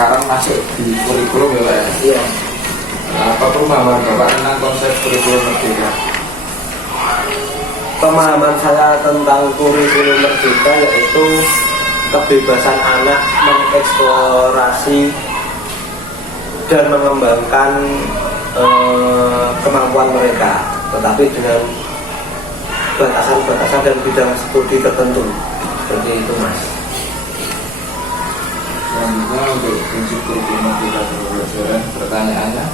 sekarang masuk di kurikulum ya Pak ya? Iya. Apa pemahaman Bapak tentang konsep kurikulum merdeka? Pemahaman saya tentang kurikulum merdeka yaitu kebebasan anak mengeksplorasi dan mengembangkan kemampuan mereka, tetapi dengan batasan-batasan dan bidang studi tertentu. Seperti itu Mas. Selanjutnya untuk prinsip kurikulum merdeka pembelajaran, pertanyaannya,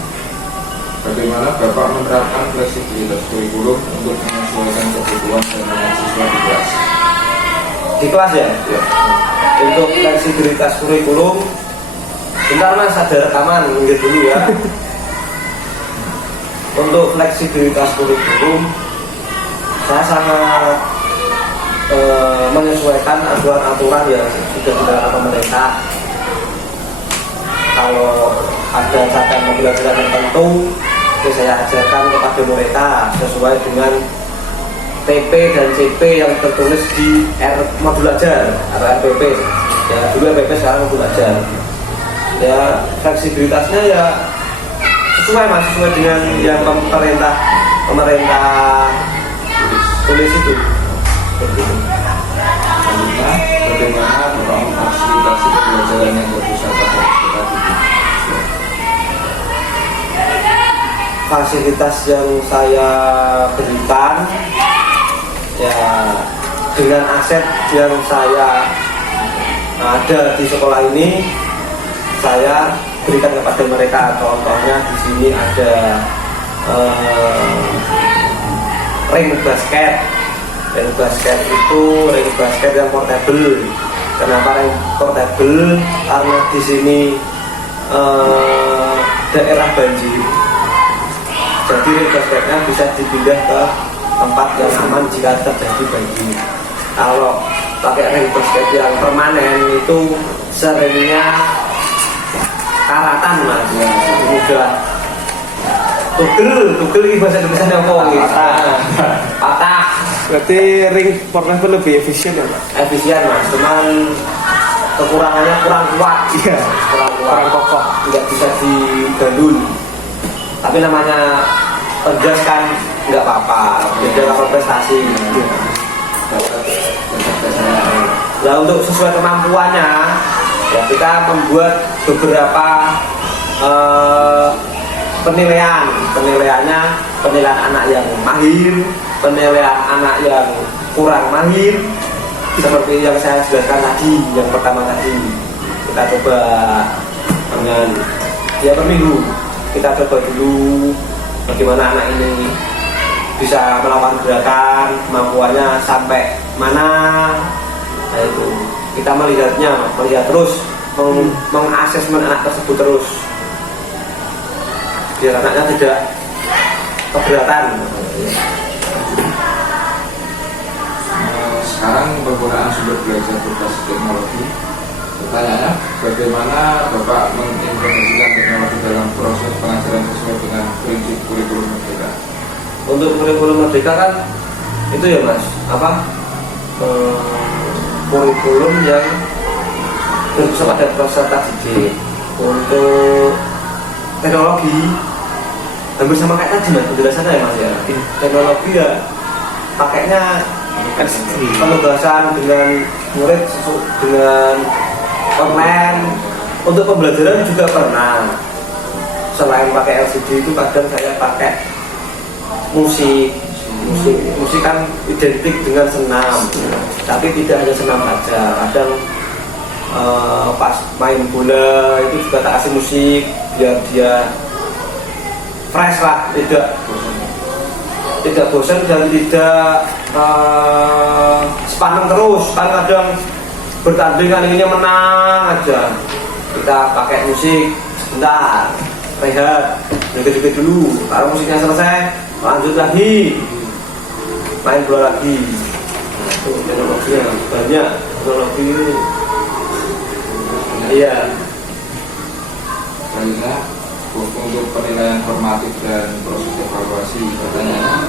bagaimana Bapak menerapkan fleksibilitas kurikulum untuk menyesuaikan kebutuhan dan minat siswa di kelas? Di kelas ya? Ya. Untuk fleksibilitas kurikulum, bentar Mas, ada rekaman gitu dulu ya. Untuk fleksibilitas kurikulum, saya sangat menyesuaikan aturan-aturan yang sudah diterapkan pemerintah. Kalau ada catatan pembelajaran tertentu, saya ajarkan kepada mereka sesuai dengan PP dan CP yang tertulis di modul ajar atau RPP. Ya dulu RPP, sekarang modul ajar. Ya fleksibilitasnya ya sesuai Mas, sesuai dengan yang pemerintah tulis itu. Selanjutnya, bagaimana Bapak memfasilitasi pembelajaran yang berpusat pada ekspektasi? Fasilitas yang saya berikan ya dengan aset yang saya ada di sekolah ini, saya berikan kepada mereka. Contohnya di sini ada ring basket. Ring basket itu ring basket yang portable. Kenapa ring portable? Karena di sini daerah banjir. Jadi ring basketnya bisa dipindah ke tempat yang aman jika terjadi banjir. Kalau pakai ring basket yang permanen itu seringnya karatan Mas, ya, mudah tugel ini bahasa Indonesia apa? Patah. Berarti ring portable lebih efisien ya Pak? Efisien Mas, cuman kekurangannya kurang kuat. Iya, kurang kokoh, nggak bisa digandul. Tapi namanya pegas kan nggak apa-apa, beda level prestasi. Nah untuk sesuai kemampuannya, ya kita membuat beberapa penilaiannya, penilaian anak yang mahir, penilaian anak yang kurang mahir, seperti yang saya jelaskan tadi, yang pertama tadi. Kita coba dengan dia per minggu, kita coba dulu bagaimana anak ini bisa melakukan gerakan, kemampuannya sampai mana. Nah itu kita melihat terus, mengasesmen anak tersebut terus, biar anaknya tidak keberatan. Sekarang penggunaan sumber belajar berbasis teknologi. Pertanyaannya, bagaimana Bapak mengintegrasikan teknologi dalam proses pengajaran sesuai dengan prinsip kurikulum merdeka? Untuk kurikulum merdeka kan itu ya Mas, kurikulum yang berpusat pada peserta didik. Untuk teknologi hampir sama kayak tadi Mas penjelasannya ya Mas ya. Teknologi ya pakainya penugasan dengan murid dengan online. Untuk pembelajaran juga pernah, selain pakai LCD itu kadang saya pakai musik kan identik dengan senam, tapi tidak hanya senam saja. Kadang pas main bola itu juga tak kasih musik biar dia fresh lah, tidak bosan dan tidak sepaneng terus. Kan kadang bertanding kan inginnya menang aja, kita pakai musik sebentar, rehat dikit-dikit dulu. Kalau musiknya selesai lanjut lagi main bola lagi. Nah, itu teknologinya banyak, teknologi ini. Iya. Selanjutnya, untuk penilaian formatif dan proses evaluasi, pertanyaannya,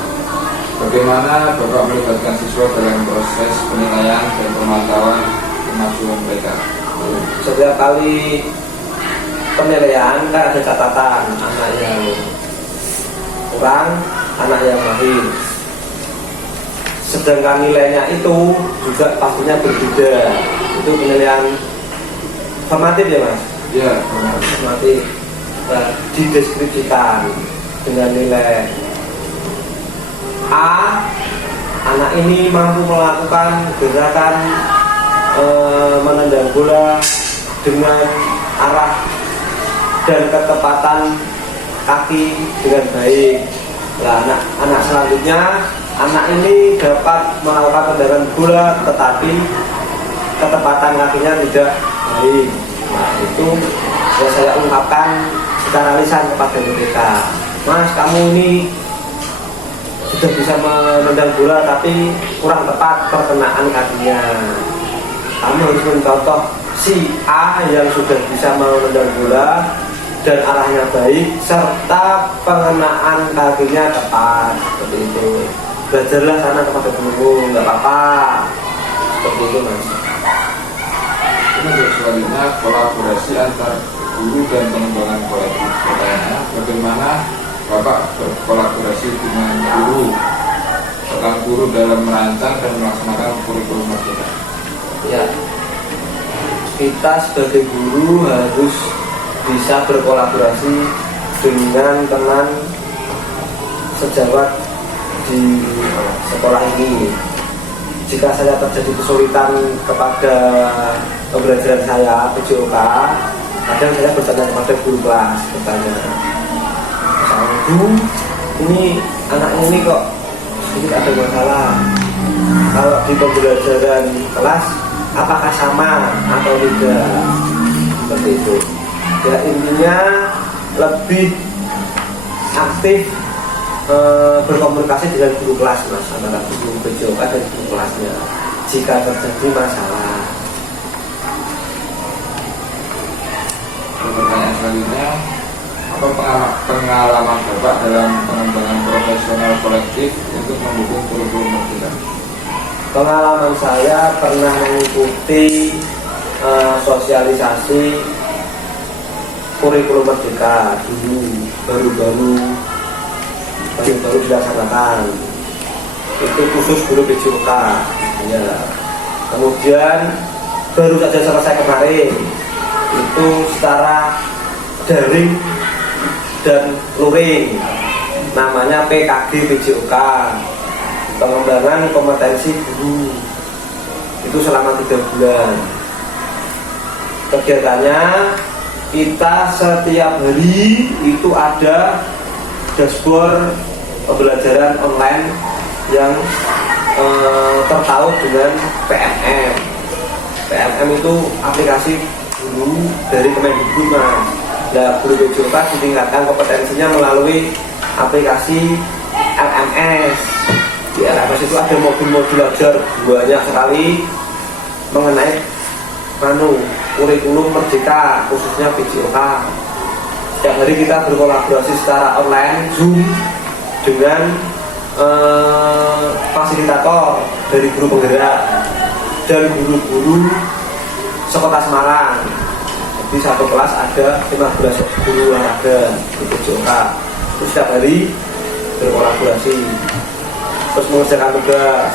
bagaimana Bapak melibatkan siswa dalam proses penilaian dan pemantauan kemajuan mereka? Setiap kali penilaian kan ada catatan anak yang kurang, anak yang mahir. Sedangkan nilainya itu juga pastinya berbeda. Itu penilaian formatif ya mas? Ya, Formatif. Nah, dideskripsikan dengan nilai A. Anak ini mampu melakukan gerakan menendang bola dengan arah dan ketepatan kaki dengan baik. Nah, anak selanjutnya, anak ini dapat melakukan tendangan bola tetapi ketepatan kakinya tidak baik. Nah, itu ya saya ungkapkan secara lisan kepada mereka. Mas, kamu ini sudah bisa menendang bola tapi kurang tepat perkenaan kakinya. Kamu harus mencontoh si A yang sudah bisa menendang bola dan arahnya baik serta pengenaan kakinya tepat, seperti itu. Belajarlah sana kepada guru, nggak apa-apa, seperti itu mas. Untuk selanjutnya kolaborasi antar guru dan pengembangan kolektif. Pertanyaannya, bagaimana Bapak berkolaborasi dengan guru, rekan guru dalam merancang dan melaksanakan kurikulum merdeka? Ya, kita sebagai guru harus bisa berkolaborasi dengan teman sejawat di sekolah ini. Jika saya terjadi kesulitan kepada pembelajaran saya PJOK, kadang saya bertanya kepada guru kelas, bertanya, Bu, ini anaknya ini kok sedikit ada masalah. Kalau di pembelajaran kelas, apakah sama atau tidak? Seperti itu. Ya intinya lebih aktif berkomunikasi dengan guru kelas mas, antara guru PJOK dan guru kelasnya jika terjadi masalah. Pertanyaan selanjutnya, apa pengalaman Bapak dalam pengembangan profesional kolektif untuk mendukung kurikulum merdeka? Pengalaman saya pernah mengikuti sosialisasi kurikulum merdeka dulu, baru dilaksanakan. Itu khusus guru PJOK ya. Kemudian baru saja selesai kemarin, itu secara daring dan luring, namanya PKG PJOK, pengembangan kompetensi guru. Itu selama 3 bulan. Kegiatannya kita setiap hari itu ada dashboard pembelajaran online yang tertaut dengan PMM. PMM itu aplikasi guru dari Kemendikbud mas. Nah, guru PJOK ditingkatkan kompetensinya melalui aplikasi LMS. Di LMS itu ada modul-modul ajar banyak sekali mengenai kurikulum merdeka khususnya PJOK. Setiap hari kita berkolaborasi secara online Zoom dengan fasilitator dari guru penggerak dan guru-guru sekota Semarang. Di satu kelas ada 15 guru olahraga di PJOK. Terus setiap hari berkolaborasi, terus mengerjakan tugas,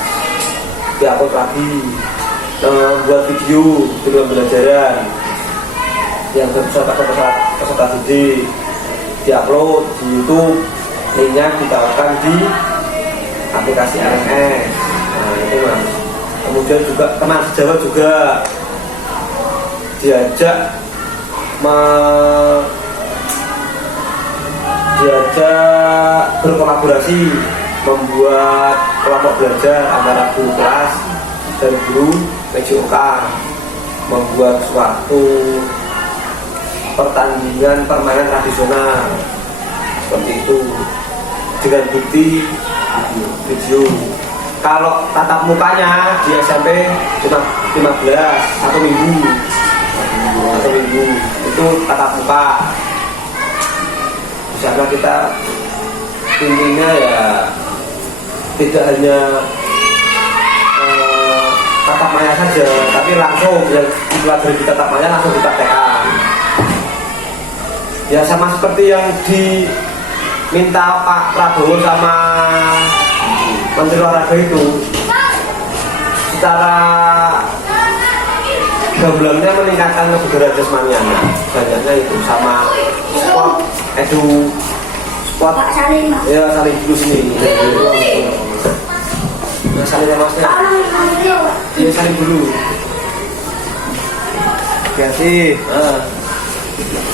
diupload lagi, buat video pembelajaran yang peserta didik, diupload di YouTube, linknya ditaruhkan di aplikasi LMS. Nah itu mas. Kemudian juga teman sejawat juga diajak berkolaborasi membuat kelompok belajar antara guru kelas dan guru PJOK, membuat suatu pertandingan permainan tradisional seperti itu dengan bukti video. Kalau tatap mukanya di SMP cuma 15 1 minggu itu tatap muka. Di sana kita intinya ya tidak hanya tatap maya saja, tapi langsung yang dipelajari di tatap maya langsung dipraktekkan. Ya sama seperti yang diminta Pak Prabowo sama Menteri Olahraga itu, secara gamblangnya meningkatkan kebugaran jasmani anak, banyaknya itu sama sport sport Pak Salim, Pak. ya saling dulu sini ya saling ya masnya ya saling dulu Kasih.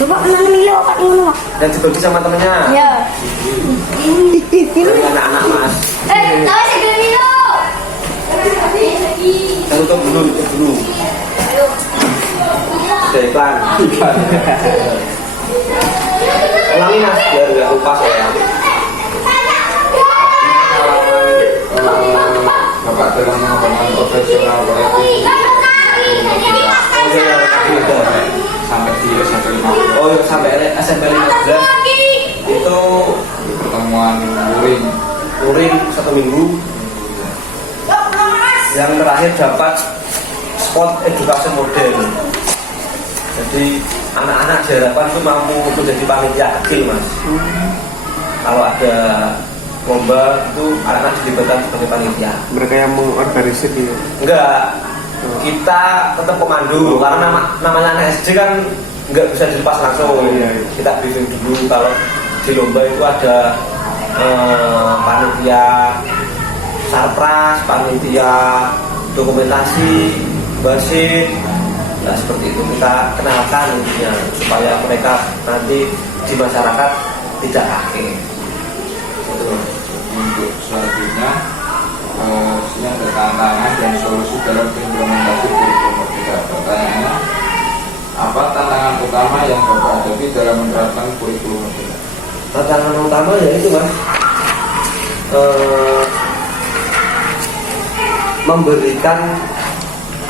Coba mana milih Pak ngono, Pak? dan dibagi sama temennya Ya. dari anak-anak mas. Tahu saya dulu. Dan tutup dulu sudah iklan ulangi mas biar nggak lupa saya. Bapak dalam mengembangkan profesional kolektif sampai di SMP 15 Oh ya sampai SMP 15 itu pertemuan luring 1 minggu. Yang terakhir dapat spot edukasi model. Jadi anak-anak diharapkan itu mampu untuk jadi panitia kecil mas. Kalau ada lomba itu anak-anak dilibatkan sebagai panitia. Mereka yang mengorganisir gitu. Enggak, kita tetap komando karena namanya anak SD kan enggak bisa dilepas langsung. Iya. Kita briefing dulu kalau di lomba itu ada panitia sarpras, panitia dokumentasi, basit. Nah seperti itu kita kenalkan intinya supaya mereka nanti di masyarakat tidak kaget. untuk selanjutnya ini ada tantangan dan solusi dalam implementasi kurikulum merdeka. Pertanyaannya, apa tantangan utama yang Bapak hadapi dalam menerapkan kurikulum merdeka? Tantangan utama yaitu mas memberikan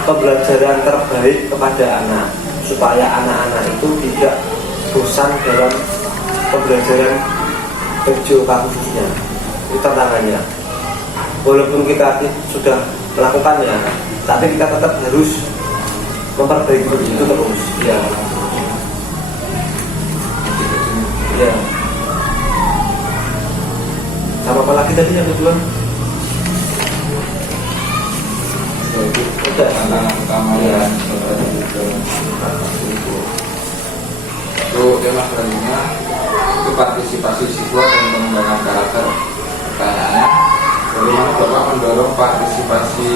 pembelajaran terbaik kepada anak supaya anak-anak itu tidak bosan dalam pembelajaran PJOK khususnya. Itu tantangannya. Walaupun kita sudah melakukannya, tapi kita tetap harus memperbaiki itu terus. Ya. Ya. Sama apa lagi tadi yang kedua? Yaitu Udah. tantangan utama yang Bapak hadapi dalam menerapkan kurikulum. Untuk tema selanjutnya itu partisipasi siswa dan pengembangan karakter. Pertanyaannya, bagaimana Bapak mendorong partisipasi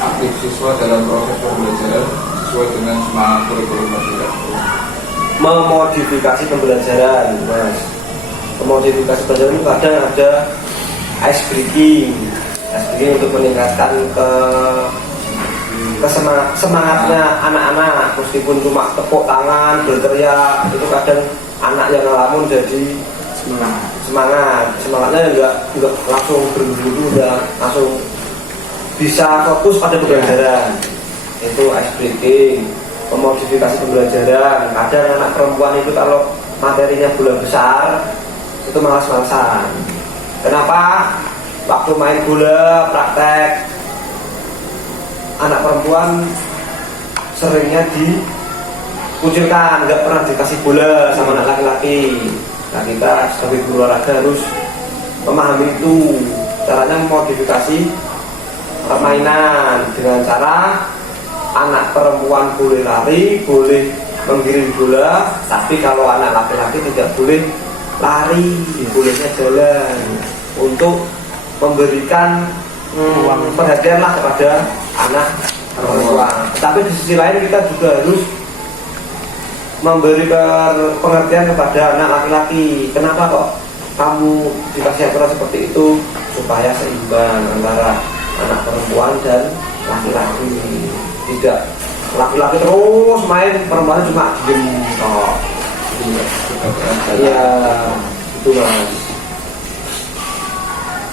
aktif siswa dalam proses pembelajaran sesuai dengan semangat kurikulum merdeka? Memodifikasi pembelajaran, mas. Memodifikasi pembelajaran itu kadang ada ice breaking untuk meningkatkan semangatnya anak-anak. Meskipun cuma tepuk tangan, berteriak, itu kadang anak yang ngelamun jadi semangatnya enggak langsung berburu, enggak langsung bisa fokus pada pembelajaran. Itu ice breaking, memodifikasi pembelajaran. Kadang anak perempuan itu kalau materinya bola besar itu malas-malasan. Kenapa? Waktu main bola praktek, anak perempuan seringnya dikucilkan, nggak pernah dikasih bola sama anak laki-laki. Nah kita sebagai guru olahraga harus memahami itu. Caranya memodifikasi permainan dengan cara anak perempuan boleh lari, boleh menggiring bola, tapi kalau anak laki-laki tidak boleh lari, bolehnya jalan, untuk memberikan perhatian lah kepada anak perempuan. Tapi di sisi lain kita juga harus memberi pengertian kepada anak laki-laki. Kenapa kok kamu dikasih aturan seperti itu? Supaya seimbang antara anak perempuan dan laki-laki. Tidak laki-laki terus main, perempuan cuma diem kok. Iya, itu mas.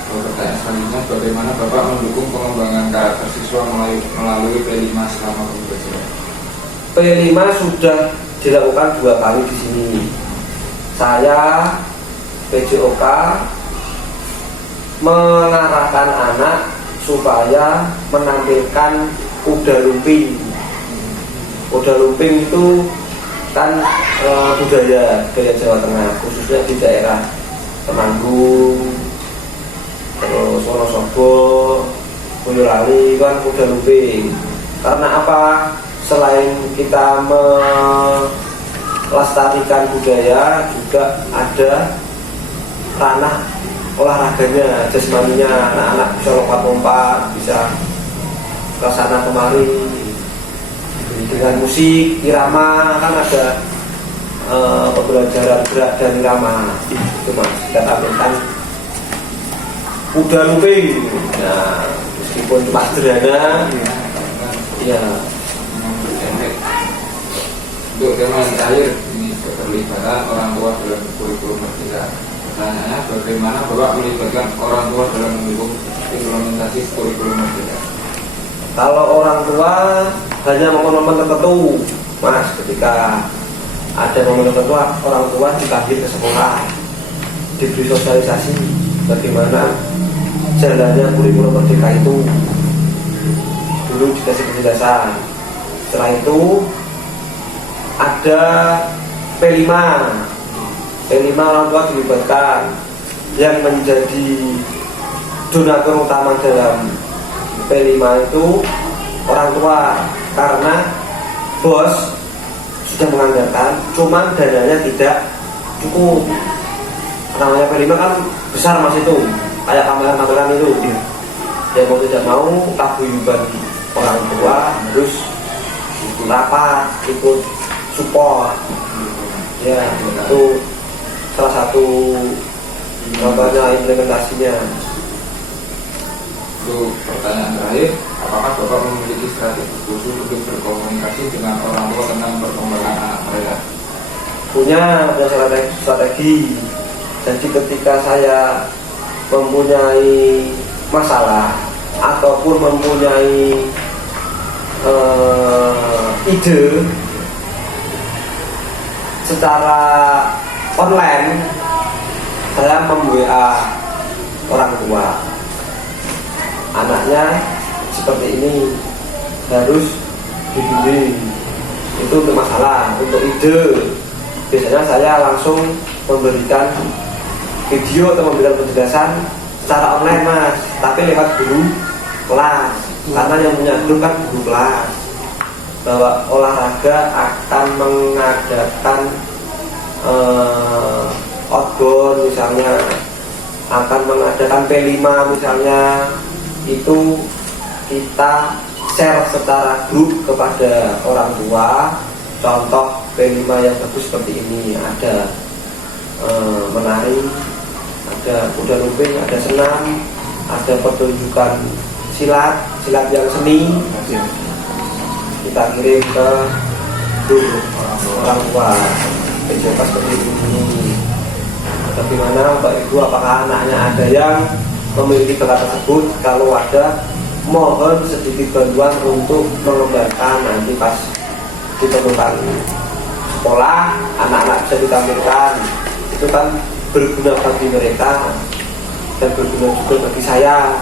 Pertanyaan selanjutnya, bagaimana Bapak mendukung pengembangan karakter siswa melalui P5 selama pembelajaran? P5 sudah dilakukan 2 kali di sini. Saya PJOK mengarahkan anak supaya menampilkan kuda lumping. Kuda lumping itu melestarikan budaya Jawa Tengah, khususnya di daerah Temanggung, terus Wonosobo, Boyolali kan kuda lumping. Karena apa? Selain kita melestarikan budaya, juga ada ranah olahraganya, jasmaninya, anak-anak bisa lompat-lompat, bisa ke sana kemari dengan musik, irama, kan ada pembelajaran gerak dan irama. Itu mas, kita tampilkan kuda lumping. Nah, meskipun cuma sederhana, ya. Untuk tema yang terakhir ini keterlibatan orang tua dalam kurikulum merdeka. Pertanyaannya, bagaimana Bapak melibatkan orang tua dalam mendukung implementasi kurikulum merdeka? Kalau orang tua hanya momen-momen tertentu, mas, ketika ada momen tertentu orang tua dipanggil ke sekolah, diberi sosialisasi bagaimana jalannya kurikulum merdeka itu. Dulu dikasih penjelasan. Setelah itu ada P5 orang tua dilibatkan, yang menjadi donatur utama dalam P5 itu orang tua, karena bos sudah menganggarkan, cuman dananya tidak cukup. Namanya P5 kan besar mas, itu kayak pameran-pameran itu. Ya mau tidak mau paguyuban orang tua harus rapat, ikut support. Ya itu salah satu contohnya implementasinya. Untuk pertanyaan terakhir, apakah Bapak memiliki strategi khusus untuk berkomunikasi dengan orang tua tentang perkembangan anak mereka? Punya strategi. Jadi ketika saya mempunyai masalah ataupun mempunyai ide secara online, saya mem-WA orang tua, anaknya seperti ini harus dibimbing. Itu untuk masalah. Untuk ide, biasanya saya langsung memberikan video atau memberikan penjelasan secara online mas, tapi lewat guru kelas, karena yang punya grup kan guru kelas, bahwa olahraga akan mengadakan outbound misalnya, akan mengadakan P5 misalnya, itu kita share secara grup kepada orang tua. Contoh P5 yang bagus seperti ini, ada menari, ada kuda lumping, ada senam, ada pertunjukan silat yang seni. Kita kirim ke grup orang tua, coba seperti ini. Bagaimana Bapak Ibu, apakah anaknya ada yang memiliki bakat tersebut? Kalau ada, mohon sedikit bantuan untuk mengembangkan. Nanti pas ditemukan sekolah, anak-anak bisa ditampilkan. Itu kan berguna bagi mereka dan berguna juga bagi saya.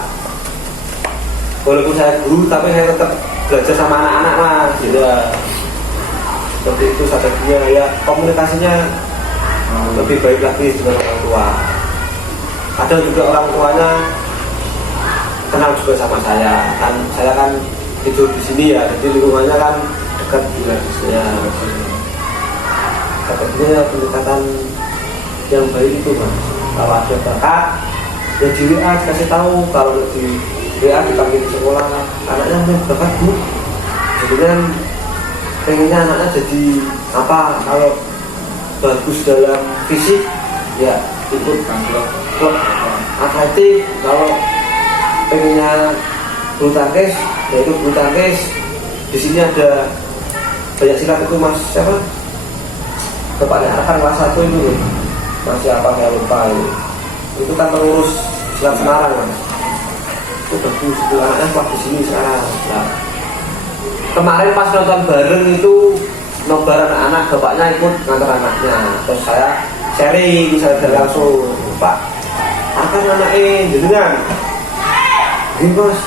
Walaupun saya guru, tapi saya tetap belajar sama anak-anak mas, gitu. Seperti itu strateginya. Ya, komunikasinya lebih baik lagi dengan orang tua. Ada juga orang tuanya kenal juga sama saya, kan saya kan tidur di sini ya, jadi lingkungannya kan dekat juga. Ya, strateginya pendekatan yang baik itu mas. Kalau ada bakat, ya di WA kasih tahu. Kalau di WA dipanggil di sekolah, anaknya punya bakat bu, jadi kan pengennya anaknya jadi apa? Kalau bagus dalam fisik, ya ikut klub atletik. Kalau pengennya bulu tangkis, ya ikut bulu tangkis. Di sini ada banyak silat itu mas, siapa? Bapaknya akan kelas 1 itu masih apa saya lupa itu kan pengurus silat Semarang mas. Itu bagus, itu anaknya kelas di sini sekarang. Nah, kemarin pas nonton bareng itu nobar anak-anak, bapaknya ikut ngantar anaknya. Terus saya sharing, saya langsung, Pak, akan anaknya jenengan ini bos,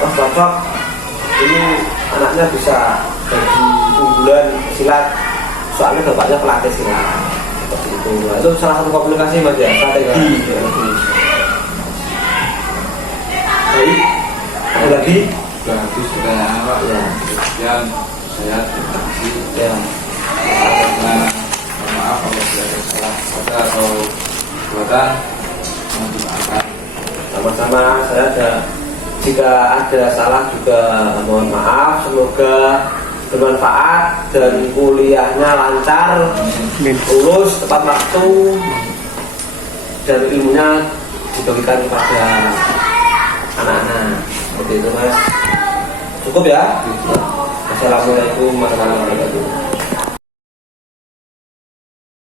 cocok. Ini anaknya bisa jadi unggulan silat soalnya bapaknya pelatih sih seperti itu. Nah, itu salah satu komunikasi mas ya, strategi. Baik, ada lagi? Sudah habis pertanyaan Pak. Ya. Sekian saya terima kasih. Ya. Karena mohon maaf kalau ada salah kata atau perbuatan mohon dimaafkan. Sama-sama, jika ada salah juga mohon maaf. Semoga bermanfaat dan kuliahnya lancar, lulus tepat waktu, dan ilmunya dibagikan kepada anak-anak. Seperti itu mas. Cukup ya. Assalamualaikum warahmatullahi wabarakatuh.